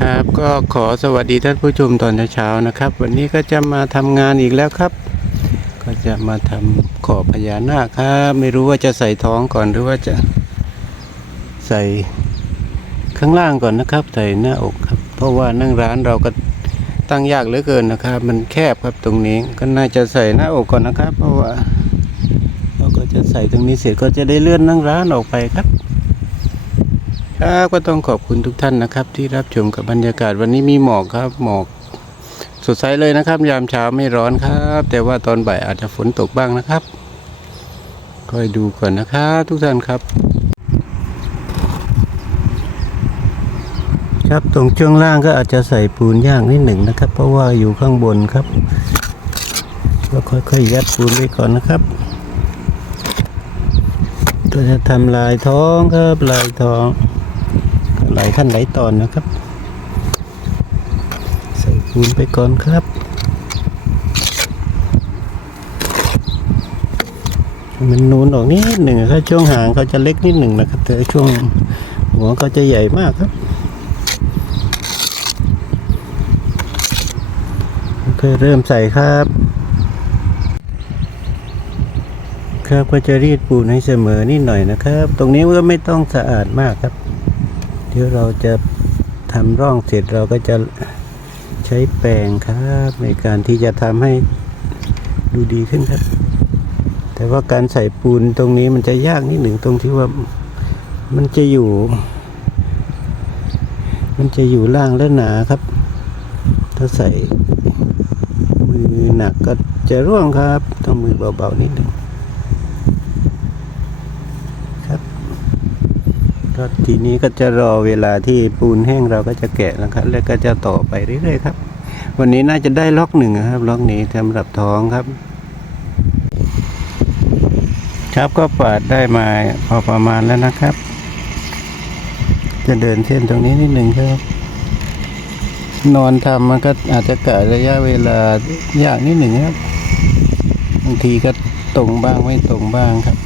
ครับก็ขอสวัสดีท่านผู้ชมตอนเช้าๆนะครับ วันนี้ก็จะมาทำงานอีกแล้วครับ ก็จะมาทำขอบพญานาคครับไม่รู้ว่าจะใส่ท้องก่อนหรือว่าจะใส่ข้างล่างก่อนนะครับ ใส่หน้าอกครับ เพราะว่านั่งร้านเราก็ตั้งยากเหลือเกินนะครับ มันแคบครับตรงนี้ก็น่าจะใส่หน้าอกก่อนนะครับ เพราะว่า เราก็จะใส่ตรงนี้เสร็จก็จะได้เลื่อนนั่งร้านออกไปครับ ครับก็ต้องขอบคุณทุกท่านนะครับ ที่รับชมกับบรรยากาศวันนี้มีหมอกครับหมอกสดใสเลยนะครับ ยามเช้าไม่ร้อนครับ แต่ว่าตอนบ่ายอาจจะฝนตกบ้างนะครับคอยดูก่อนนะครับทุกท่านครับ ครับตรงช่วงล่างก็อาจจะใส่ปูนย่างนิดหนึ่งนะครับ เพราะว่าอยู่ข้างบนครับก็ค่อยๆยัดปูนไว้ก่อนนะครับก็จะทำลายท้องครับลายท้อง หลายขั้นหลายตอนนะครับ ใส่ปูนไปก่อนครับมันนูนออกนิดหนึ่งครับช่วงหางเขาจะเล็กนิดหนึ่งนะครับ แต่ช่วงหัวเขาจะใหญ่มากครับโอเคเริ่มใส่ครับ ครับก็จะรีดปูนให้เสมอนิดหน่อยนะครับ ตรงนี้ก็ไม่ต้องสะอาดมากครับ ดี๋ยวเราจะทำร่องเสร็จเราก็จะใช้แปรงครับ ในการที่จะทำให้ดูดีขึ้นครับ แต่ว่าการใส่ปูนตรงนี้มันจะยากนิดหนึ่งตรงที่ว่ามันจะอยู่ มันจะอยู่ล่างและหนาครับ ถ้าใส่มือหนักก็จะร่วงครับ ต้องมือเบาๆนิดหนึ่ง ก็ทีนี้ก็จะรอเวลาที่ปูนแห้งเราก็จะแกะนะครับ แล้วก็จะต่อไปเรื่อยๆครับ วันนี้น่าจะได้ล็อกหนึ่งครับ ล็อกนี้สำหรับท้องครับ ครับก็ปาดได้มาพอประมาณแล้วนะครับ จะเดินเส้นตรงนี้นิดหนึ่งครับนอนทำมันก็อาจจะกะระยะเวลายากนิดหนึ่งครับบางทีก็ตรงบ้างไม่ตรงบ้างครับ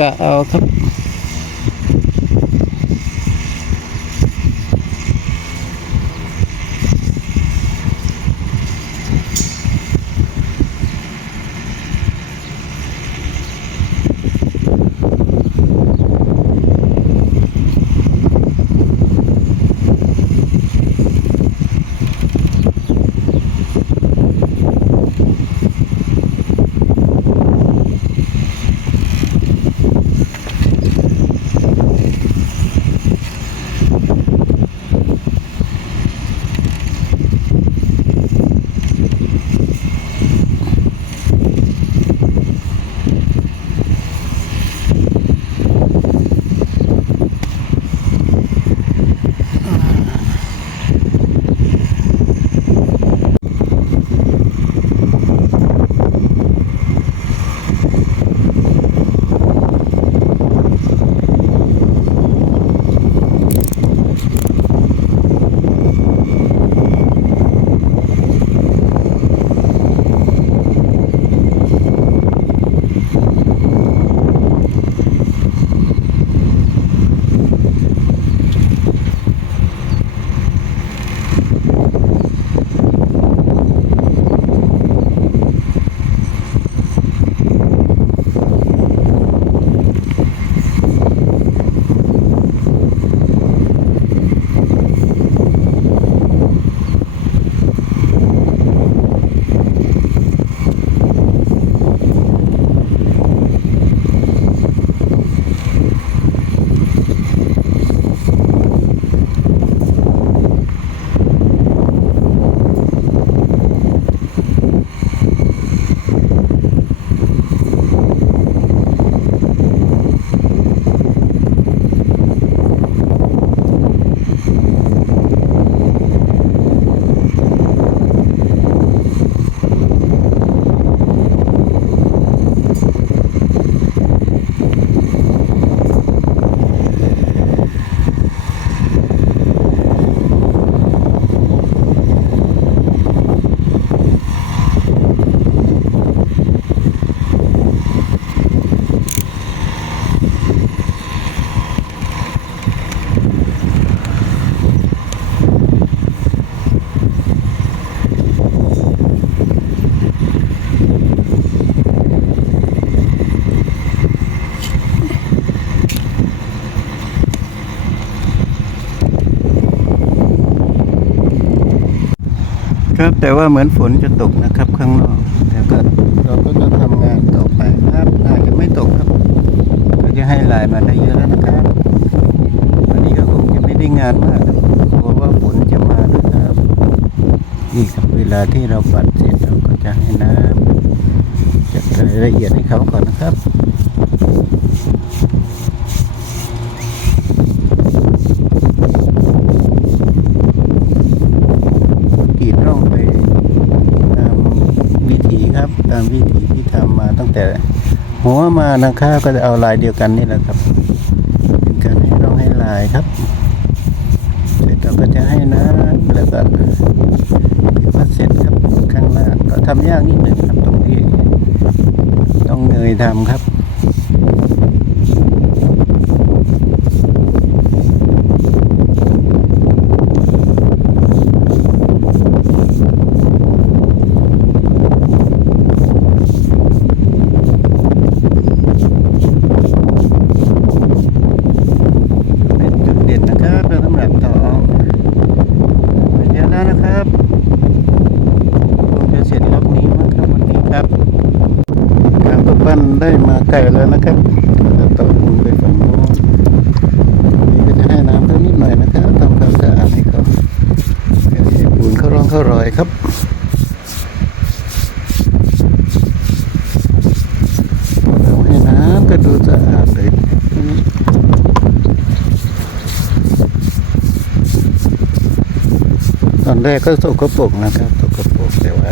กะเอาครับ ครับแต่ว่าเหมือนฝนจะตกนะครับข้างนอกแต่ก็เราก็จะทำงานต่อไปครับน่าจะไม่ตกครับเราจะให้ไลน์มาได้เยอะแล้วนะครับวันนี้ก็คงจะไม่ได้งานมากครับกลัวว่าฝนจะมาด้วยครับนี่ครับเวลาที่เราปัดเสร็จเราก็จะให้น้ำจัดรายละเอียดให้เขาก่อนนะครับ กรีดร่องไปตามวิถีครับ ตามวิธีที่ทำมาตั้งแต่ หัวมานะครับก็จะเอาลายเดียวกันนี่แหละครับเป็นการให้ร้องให้ลายครับเสร็จเราก็จะให้น้ำแล้วก็เดี๋ยวก็เสร็จครับข้างล่างก็ทำยากนิดหนึ่งครับตรงที่ต้องเงยทำครับ เป็นจุดเด่นนะครับสำหรับทองเป็นเยอะแล้วนะครับคงจะเสร็จรอบนี้มั้งครับวันนี้ครับการตกปั้น ได้มาไกลแล้วนะครับแล้วต่อปูนไปฝั่งโน้นนี่ก็จะให้น้ำเขานิดหน่อยนะครับทำความสะอาดให้เขาปูนเขาร้องเขารอยครับเราให้น้ำก็ดูสะอาดเลยตอนแรกก็สกปรกนะครับสกปรกแต่ว่า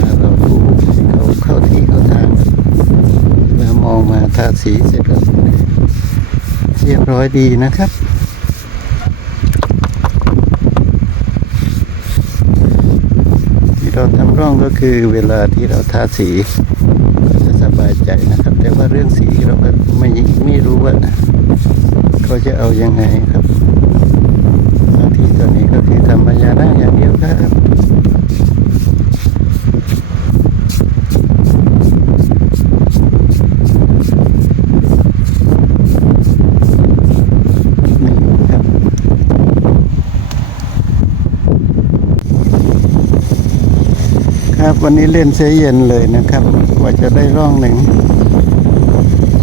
ถ้าเราดูให้เขาเข้าที่เข้าทางเมื่อมาทาสีเสร็จแล้วเรียบร้อยดีนะครับที่เราทำร่องก็คือเวลาที่เราทาสีก็จะสบายใจนะครับ แต่ว่าเรื่องสีเราก็ไม่ไม่รู้ว่าเขาจะเอายังไงครับหน้าที่ตอนนี้ก็คือทำพญานาคอย่างเดียวครับนี่ครับ ครับ วันนี้เล่นเสียเย็นเลยนะครับกว่าจะได้ร่องหนึ่ง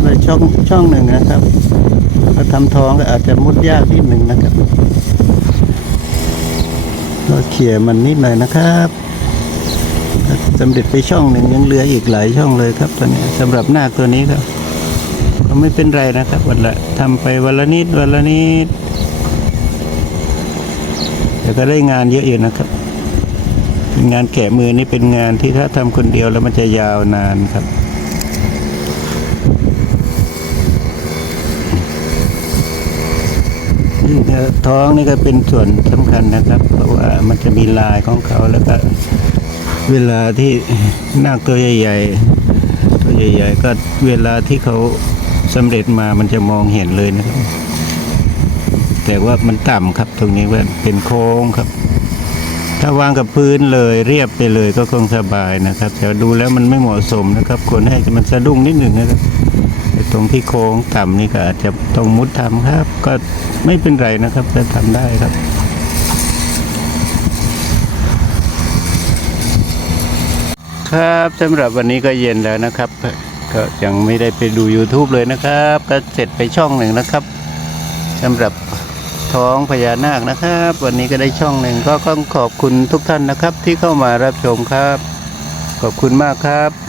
เลยช่องช่องหนึ่งนะครับถ้าทำท้องก็อาจจะมุดยากนิดหนึ่งนะครับก็เขี่ยมันนิดหน่อยนะครับสำเร็จไปช่องหนึ่งยังเหลืออีกหลายช่องเลยครับตัวนี้สำหรับนาคตัวนี้ครับก็ไม่เป็นไรนะครับวันละทำไปวันละนิดวันละนิดแต่ก็ได้งานเยอะอยู่นะครับ งานแกะมือนี่เป็นงานที่ถ้าทำคนเดียวแล้วมันจะยาวนานครับ ท้องนี่ก็เป็นส่วนสำคัญนะครับ เพราะว่ามันจะมีลายของเขาแล้วก็ เวลาที่นาคตัวใหญ่ ๆ ตัวใหญ่ ๆ ก็เวลาที่เขาสำเร็จมามันจะมองเห็นเลยนะครับ แต่ว่ามันต่ำครับตรงนี้ว่าเป็นโค้งครับ ถ้าวางกับพื้นเลยเรียบไปเลยก็คงสบายนะครับ แต่ดูแล้วมันไม่เหมาะสมนะครับควรให้มันสะดุ้งนิดหนึ่งนะครับตรงที่โค้งต่ำนี่ก็อาจจะต้องมุดทำครับ ก็ไม่เป็นไรนะครับจะทำได้ครับครับสำหรับวันนี้ก็เย็นแล้วนะครับ ก็ยังไม่ได้ไปดู YouTube เลยนะครับ ก็เสร็จไปช่องหนึ่งนะครับสำหรับ ท้องพญานาคนะครับ วันนี้ก็ได้ช่องหนึ่งก็ต้องขอบคุณทุกท่านนะครับ ที่เข้ามารับชมครับ ขอบคุณมากครับ